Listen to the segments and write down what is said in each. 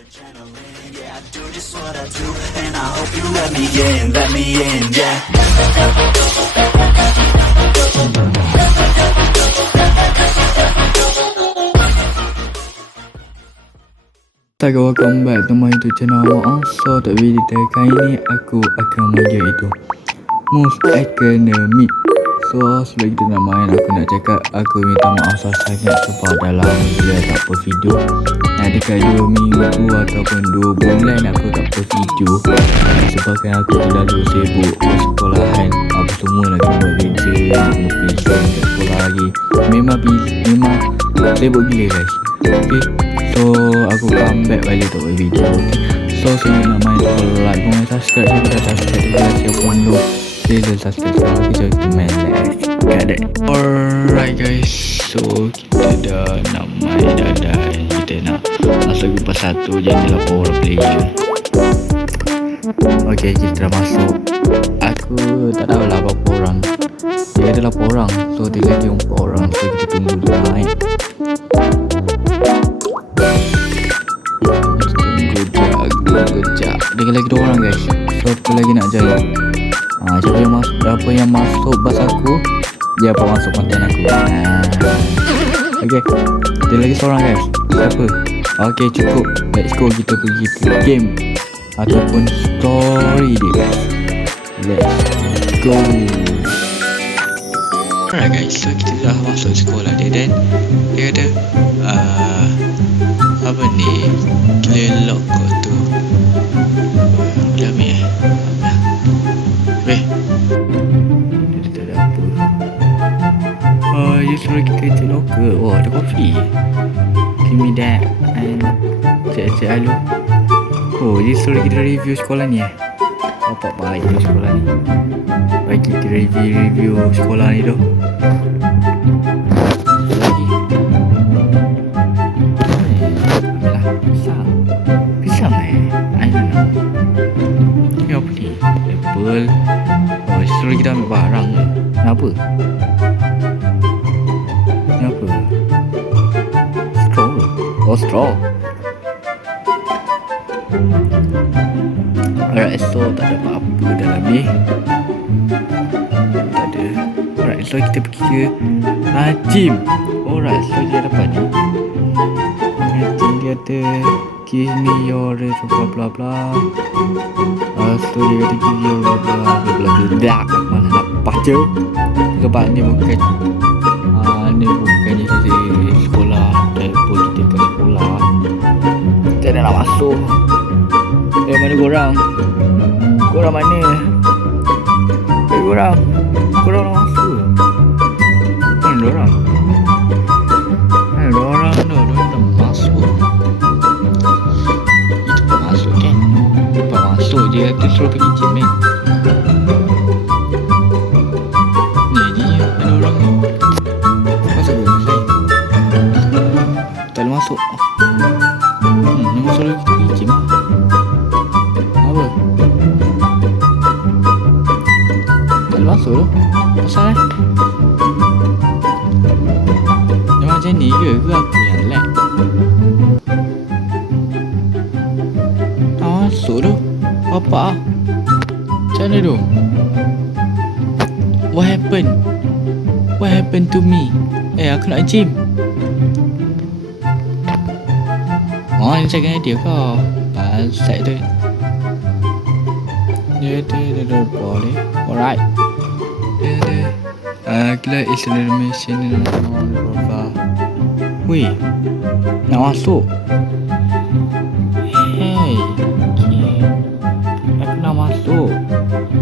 adrenaline, yeah, I do just what I do, and I hope you let me in, yeah. Tak welcome back to my YouTube channel. So untuk video kali ini aku akan main itu Moose Academy. So sebelum kita nak main, aku nak cakap aku minta maaf sangat sebab dalam bila tak post video. Dekat 2 minggu ataupun 2 bulan aku tak post video sebabkan aku terlalu sibuk ke sekolahan. Apa semua lagi buat kerja, kena present kat sekolah lagi. Memang sibuk gila guys. Okay, so aku comeback balik untuk buat video. So saya nak main, so like, comment, subscribe. Saya dah subscribe juga, siapa pun belum, sila subscribe sekarang. Okay, so kita main, let's get it. Alright guys, so kita dah nak main dah. Kita nak masuk group 1, jadilah power player. Okay, kita dah masuk. Aku tak tahu lah berapa orang. Dia ada 8 orang, so dia lagi 4 orang. So kita tunggu dia naik. Kejap, dia lagi 2 orang guys. So aku lagi nak join. Siapa yang masuk bas aku, dia apa masuk konten aku. Okay, dia lagi seorang guys. Siapa? Okay, cukup. Let's go, kita pergi ke game ataupun story dia guys. Let's go. Alright guys, so kita dah masuk sekolah dia dan dia ada apa ni, clear lock kot tu. Boleh ambil dia tak ada apa. Dia suruh kita cek locker. Oh, ada kopi. Give me that. And cek alu. Oh, dia suruh kita review sekolah ni Apa baik ni sekolah ni. Bagi kita review sekolah ni tu. Oh, suruh kita ambil barang ke? Kenapa? Straw ke? Oh, straw. Alright, so tak ada apa-apa dalam ni. Tak ada. Alright, so kita pergi ke gym. Alright, so dia dapat ni. Gym dia ada give me your blah blah blah. So dia kata give your blah blah blah. Mana nak baca sebab ni bukan ni sekolah. Ataupun kita kat sekolah, kita dah nak masuk. Mana korang? Korang mana? Korang nak masuk? Mana dorang? Dorang dah masuk. Itu tak masuk kan? Tak masuk je, tu suruh pergi gym kan? Ni je ada orang ni. Masuk ke saya? Tak boleh masuk. Memang suruh kita pergi gym lah. Apa? Tak boleh masuk tu? Pasal memang macam ni ke aku yang lag? Masuk tu apa? Macam mana tu? What happened to me? Aku nak gym. Ni cakap dia kau pasal tu. Dia boleh. Alright. Clear exclamation on profile. Weh, nak masuk. Hey, aku nak masuk.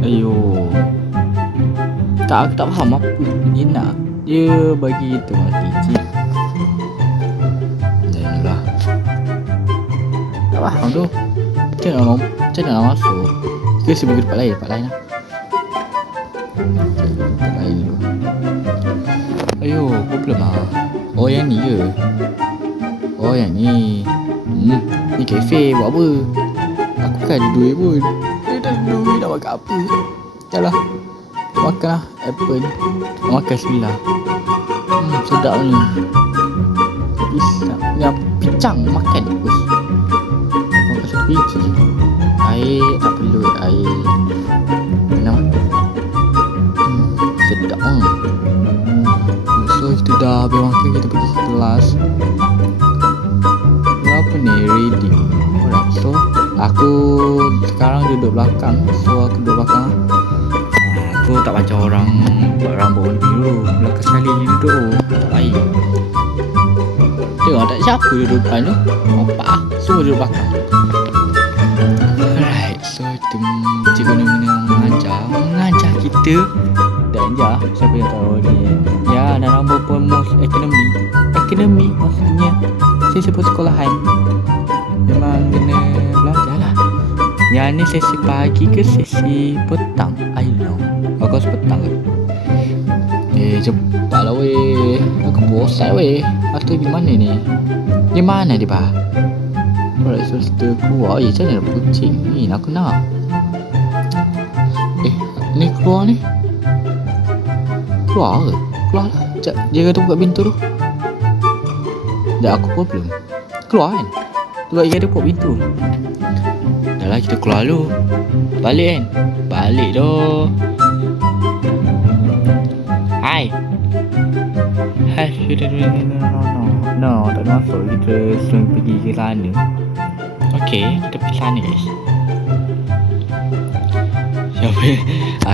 Ayo. Aku tak faham apa dia nak. Dia bagi kita mati gym. Janganlah. Tak faham tu. Macam nak masuk. Kita sebab tempat lain lah. Tempat lain dulu. Ayo, problem lah. Oh, yang ni ke? Oh, yang ni. Ni kafe buat apa? Aku kan ada duit pun. Dia dah ada duit nak makan apa? Dah lah. Makan lah apple. Makan sebelah. Sedap ni. Pisang. Yang picang makan. biji. Air tak perlu air enam. Sedap. So kita dah habis makan, kita pergi ke kelas. Apa ni, ready. Alright, so aku sekarang duduk belakang. So aku duduk belakang. Aku tak macam orang buat rambut warna biru. Belakang sekali ni duduk, tak baik. Tengok tak siapa duduk depan tu. Nampak semua duduk belakang. Alright, so cikgu ni mengajar kita. Dan ya, siapa yang tahu ni, ya, dan rambut pun most akademi maksudnya sesi persekolahan. Memang kena belajar lah. Yang ni sesi pagi ke sesi petang, I don't know. Aku rasa petang ke. Cepatlah weh, aku bosan weh. Atau di mana ni? Di mana dia bah? Alright, so kita keluar. Macam mana ada kucing ni? Aku nak. Ni keluar ni. Keluar ke? Keluar lah. Sekejap, dia kata buka pintu tu. Sekejap, aku pun belum. Keluar kan? Sebab dia kata buka pintu. Dah lah, kita keluar dulu. Balik kan? Balik doh. Hai. Hai, no, tak ada masuk. Kita selalu pergi ke sana. Okay, kita pergi sana guys. Siapa?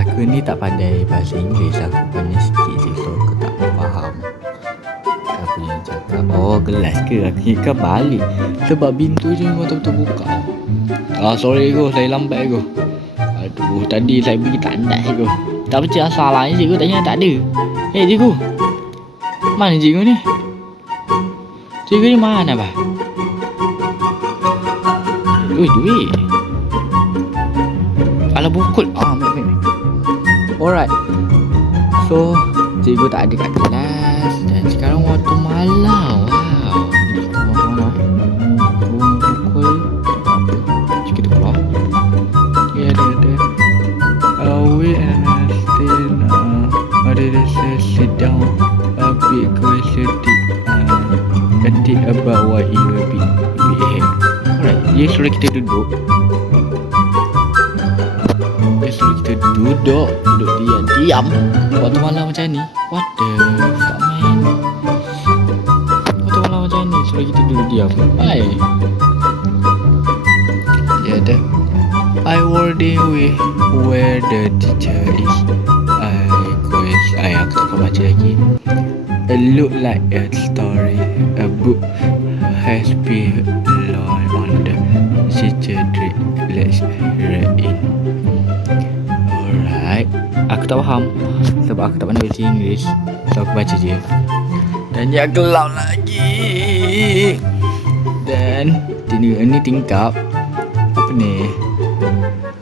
Aku ni tak pandai bahasa Inggeris. Aku pandai sikit je, so aku tak faham apa yang cakap. Oh, gelas ke? Aku ingatkan balik. Sebab pintu je memang betul-betul buka. Sorry go, saya lambat go. Aduh, tadi saya pergi tandas go. Tak percaya salahnya cikgu, tanya tak ada. Cikgu, mana cikgu ni? Cikgu ni mana bah? Duit. Alah bukul. Baik. Alright. So, cikgu tak ada kat kelas. Dan sekarang waktu malam. Wow. Ni mana? Bukul. Kita keluar. Ya, ada. Wait and stay. Sit down. A bit question. Think about what you will be here. Alright. Dia suruh kita duduk. Duduk diam waktu malam macam ni. What the fuck man. Waktu malam macam ni suruh kita duduk diam. Hai. Ya dah. I worry where the teacher is. Aku tak baca lagi. It look like a story. A book has been lying on the teacher tree. Let's read it. Alright. Aku tak faham sebab aku tak pandai baca Inggeris. So aku baca je. Dan dia gelap lagi. Dan ini tingkap. Apa ni?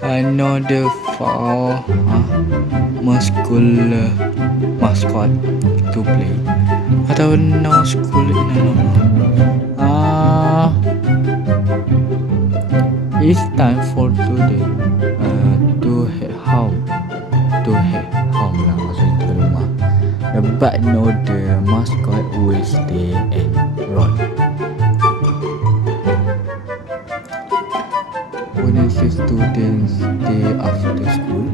Another for mascot to play. Atau no school. It's time for today to head home lah, maksudnya ke rumah. But no, the mascot will stay and run. When is the students stay after school?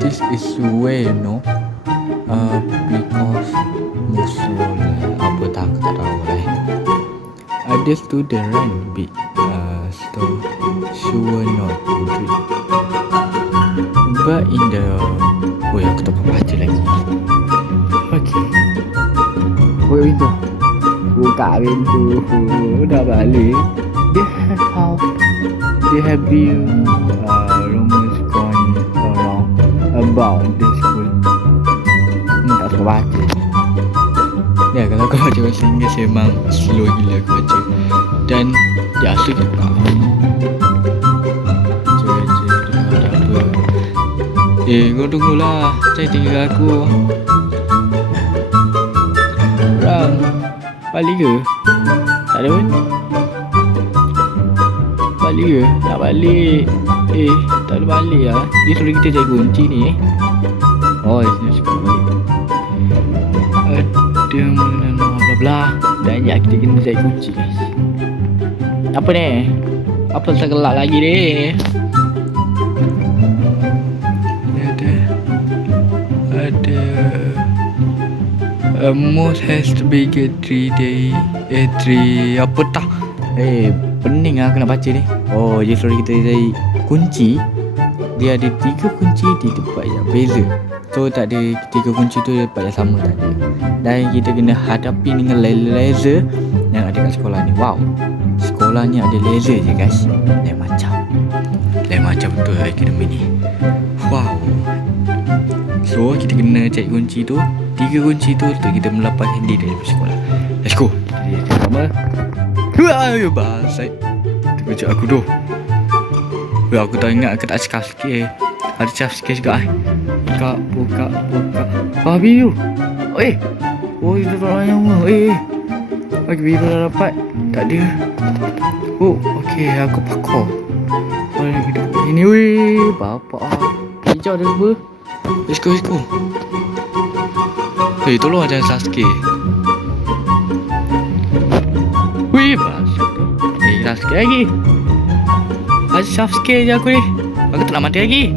This is way no. Because most apa tak tahu lah. Ada student run big. So sure not to drink. But in the aku tak baca lagi. Okay. Buka pintu. Dah balik. They have been rumors going around about the school. Tak suka baca. Ya, kalau aku baca bahasa Inggeris memang slow gila aku baca. Dan dia asli buka. Kau tunggulah. Saya tinggal aku. Orang balik ke? Tak ada pun. Balik ke? Tak balik. Tak ada balik lah. Dia suruh kita cari kunci ni. Dia suruh balik. Ada bla bla. Dan ya, kita kena cari kunci guys. Apa ni? Apa tergelak lagi ni? Ada most has to be get 3 apa tak? Pening lah aku nak baca ni. Oh, je story kita dari kunci. Dia ada 3 kunci di tempat yang beza. So tak ada 3 kunci tu di tempat yang sama, tak ada. Dan kita kena hadapi dengan laser yang ada kat sekolah ni. Wow, sekolah ni ada laser je guys. Lain macam betul akademi ni. Wow. So kita kena cari kunci tu, 3 kunci tu untuk kita melepaskan diri dari sekolah. Let's go. Jadi pertama, ya bahasa terkejut aku tu. Aku tak ingat aku tak cakap sikit. Ada cakap sikit juga. Buka. Babi you. Oh itu tak layan apa. Bagi biru dah dapat. Tak ada. Oh okey, aku pakar. Ini weh, bapak hijau dah apa. Let's go. Tolong jangan Sasuke. Wih, Sasuke lagi. Sasuke je aku ni. Aku tak nak mati lagi.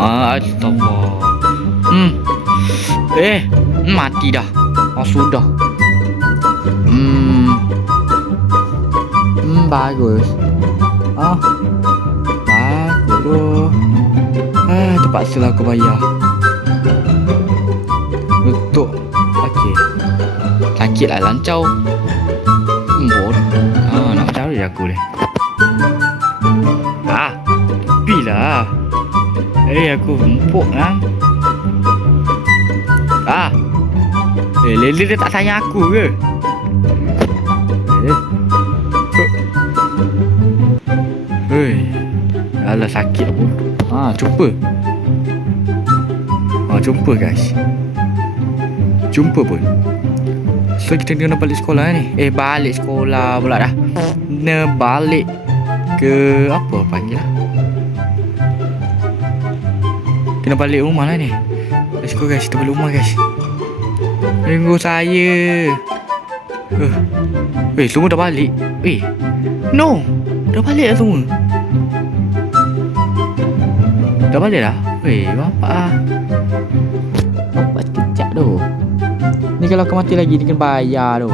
Astaghfirullah. Mati dah. Sudah. Bagus. Bagus tu. Terpaksalah aku bayar. Untuk okey. Sakit lah lancau. Bodoh. Nak cari aku ni. Tepilah. Aku empuk lah. Lele dia tak sayang aku ke? Alah sakit apa? Jumpa guys. Jumpa pun. So kita kena balik sekolah ni. Balik sekolah pula dah. Kena balik ke apa panggil lah. Kena balik rumah lah ni. Let's go guys, kita balik rumah guys. Tunggu saya. Semua dah balik. No, dah balik dah semua. Dah balik dah? Bapak Bapak kejap tu. Ni kalau aku mati lagi, ni kena bayar tu.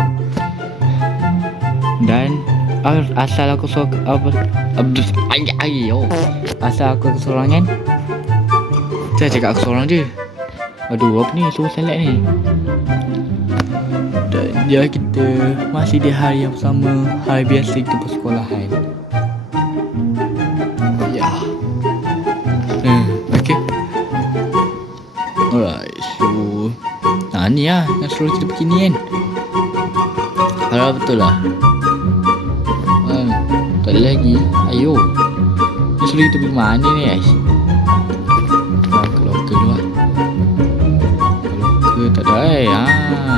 Dan asal aku asal aku kesorangan, saya cakap aku seorang je. Aduh, apa ni? Semua select ni. Dan ya, kita masih di hari yang sama, hari biasa kita persekolahan. Ya. Okay. Alright, so ni lah yang suruh kita begini kan. Kalau betul lah. Tak ada lagi. Ayo. Ni suruh kita pergi mana ni guys? Keluar. Tak ada.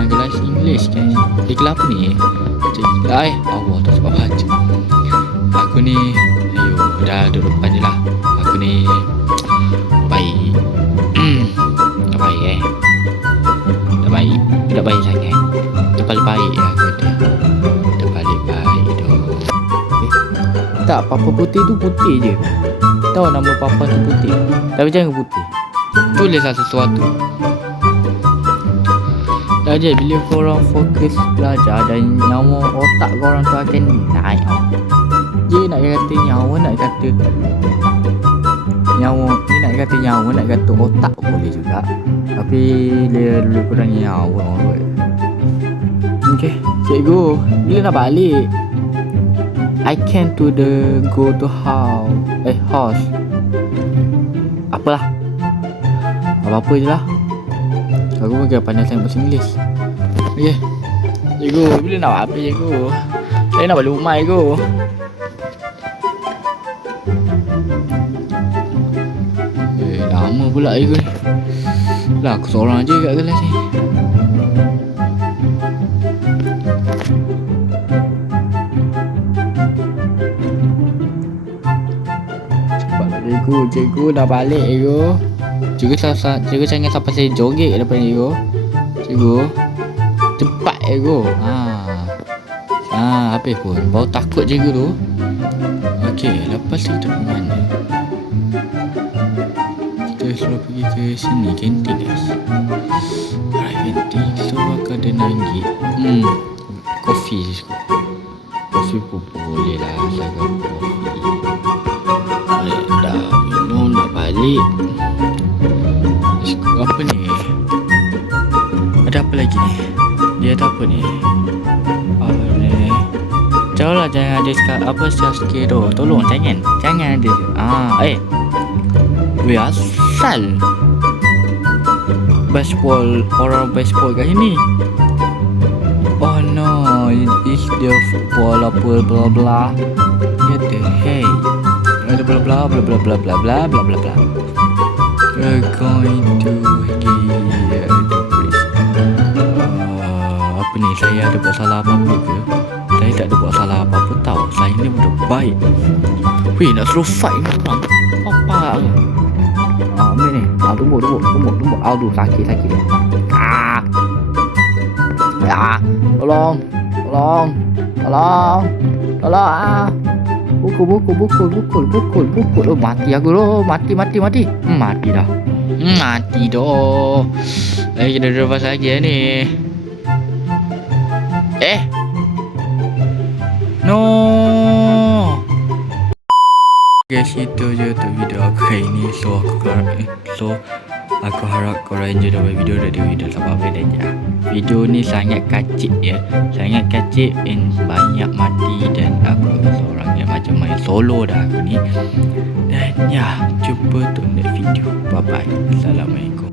Kelas English guys. Kelas apa ni? Allah tak sebab baca. Aku ni, dah duduk depan je lah. Aku ni baik. Tak baik Tak baik sangat. Tak paling baik lah aku tu. Tak paling baik tu. Tak, papa putih tu putih je. Tahu nama papa tu putih. Tapi jangan putih. Tulislah sesuatu. Dah je, bila korang fokus belajar dan nyawa otak korang tu akan naik. Dia nak kata nyawa, nak kata nyawa, nak kata otak boleh juga. Tapi dia dulu kurang nyawa orang. Okay, cikgu, bila nak balik? I can to the go to house. Apalah. Apa-apa je lah. Aku pun kena pandai sangat bahasa Inggeris. Okay, cikgu, bila nak balik cikgu? Saya nak balik rumah cikgu. Lama pula cikgu ni. Lah aku seorang je kat kelas ni. Cepatlah cikgu dah balik cikgu. Cikgu jangan sampai saya joget kat depan cikgu. Cikgu cepat cikgu. Habis pun baru takut je dulu. Okey, lepas tu kita pergi mana? Kita selalu pergi ke sini, kantin guys. Kantin so akan ada RM6. Kopi je suka. Kopi pun boleh lah. Saya kopi. Dah minum nak balik. Apa ni? Ada apa lagi ni? Dia ada apa ni? Apa ni? Janganlah jangan ada sikit tu. Tolong jangan ada. Weh asal baseball, orang baseball kat sini. Oh no, it's the football apa bla bla. What the heck? Ada bla bla bla bla bla bla bla bla bla bla. We're going to get the police. Apa ni? Saya ada buat salah apa-apa ke? Saya tak ada buat salah apa-apa tau. Saya ni budak baik. Weh, nak suruh fight ni orang. Apa? Ambil ni. Tunggu. Aduh, sakit. Tolong. Bukul. Oh, mati aku loh. Mati. Mati dah. Kita lepas lagi ni. No. Guys, itu je untuk video aku hari ni. So aku harap korang enjoy dapat video dari video sampai habis je. Video ni sangat kacik ya. Sangat kacik dan banyak mati. Dan aku seorang yang macam main solo dah aku ni. Dan ya, jumpa untuk next video. Bye bye. Assalamualaikum.